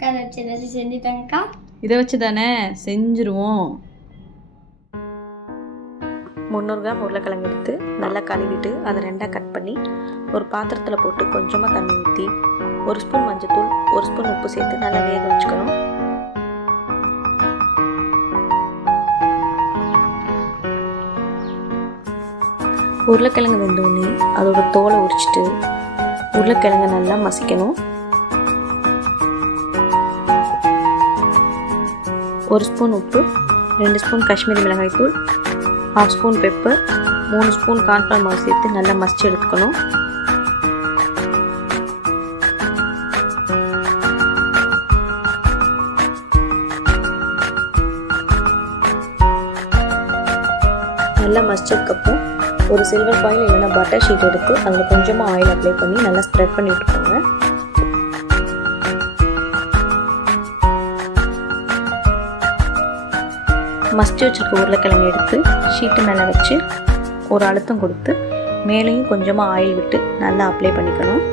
அக்கா வச்சு ஏதாச்சும் செஞ்சுட்டாங்கக்கா. இதை வச்சு தானே செஞ்சுருவோம். 300 கிராம் உருளைக்கிழங்கு எடுத்து நல்லா கழுவிட்டு அதை 2ஆக கட் பண்ணி ஒரு பாத்திரத்தில் போட்டு கொஞ்சமாக தண்ணி ஊற்றி 1 ஸ்பூன் மஞ்சத்தூள் 1 ஸ்பூன் உப்பு சேர்த்து நல்லா வேக வச்சுக்கணும். உருளைக்கிழங்கு வெந்தோடனே அதோட தோலை உரிச்சிட்டு உருளைக்கிழங்கை நல்லா மசிக்கணும். 1 ஸ்பூன் உப்பு, 2 ஸ்பூன் காஷ்மீரி மிளகாய் தூள், 1/2 ஸ்பூன் பெப்பர், 3 ஸ்பூன் கார்ன்ஃப்ளவர் மாவு சேர்த்து நல்லா மசிச்சு எடுத்துக்கணும். நல்லா மசிச்சதுக்கப்புறம் ஒரு சில்வர் ஃபாயில் இல்லைன்னா பட்டர் ஷீட் எடுத்து அதில் கொஞ்சமாக ஆயில் அப்ளை பண்ணி நல்லா ஸ்ப்ரெட் பண்ணி விட்டுக்கோங்க. மசிச்சு வச்சுருக்க உருளைக்கிழங்கு எடுத்து ஷீட்டு மேலே வச்சு ஒரு அழுத்தம் கொடுத்து மேலேயும் கொஞ்சமாக ஆயில் விட்டு நல்லா அப்ளை பண்ணிக்கணும்.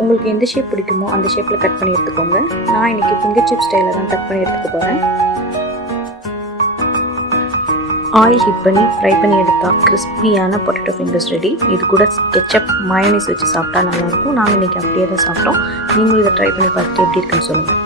உங்களுக்கு எந்த ஷேப் பிடிக்குமோ அந்த ஷேப்பில் கட் பண்ணி எடுத்துக்கோங்க. நான் இன்றைக்கி ஃபிங்கர் சிப் ஸ்டைலில் தான் கட் பண்ணி எடுத்துக்க போகிறேன். ஆயில் ஹீட் பண்ணி ஃப்ரை பண்ணி எடுத்தால் கிறிஸ்பியான பொட்டேட்டோ ஃபிங்கர்ஸ் ரெடி. இது கூட கெச்சப் மயோனைஸ் வச்சு சாப்பிட்டா நல்லாயிருக்கும். நாங்கள் இன்றைக்கி அப்படியே தான் சாப்பிட்டோம். நீங்களும் இதை ட்ரை பண்ணி பார்த்துட்டு எப்படி இருக்குன்னு சொல்லுங்கள்.